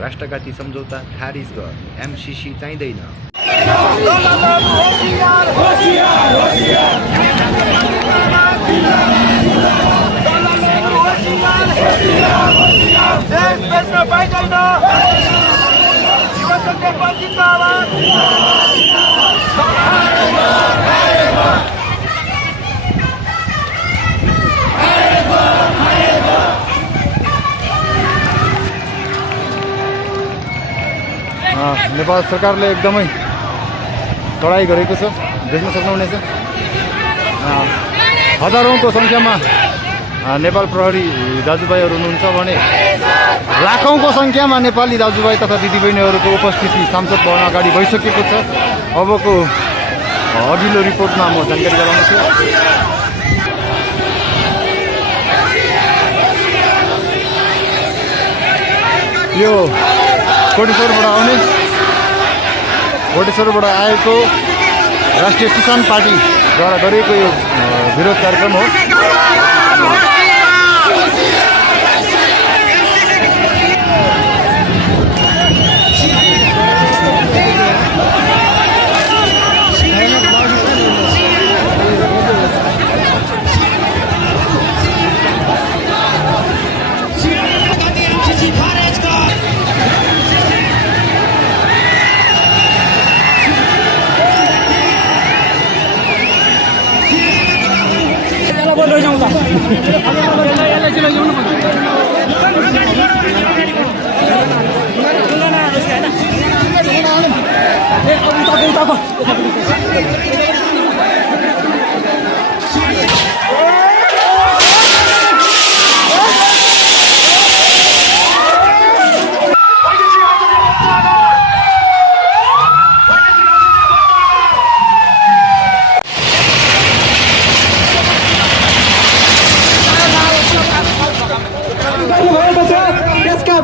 राष्ट्रघाती सम्झौता खारिज गर, एमसीसी चाहिँदैन। नेपाल सरकारले एकदमै चढाइ गरेको छ, देख्न सक्नुहुनेछ। हजारौंको सङ्ख्यामा नेपाल प्रहरी दाजुभाइहरू हुनुहुन्छ भने लाखौंको सङ्ख्यामा नेपाली दाजुभाइ तथा दिदीबहिनीहरूको उपस्थिति संसद भवन अगाडि भइसकेको छ। अबको अघिल्लो रिपोर्टमा म जानकारी गराउनेछु। यो कोटेश्वरबाट आएको राष्ट्रिय किसान पार्टीद्वारा गरिएको यो विरोध कार्यक्रम हो।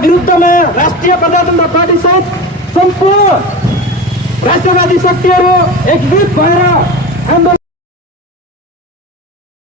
विरुद्धमा राष्ट्रिय प्रजातन्त्र पार्टी सहित सम्पूर्ण राष्ट्रवादी शक्तिहरू एकजुट भएर आन्दोलन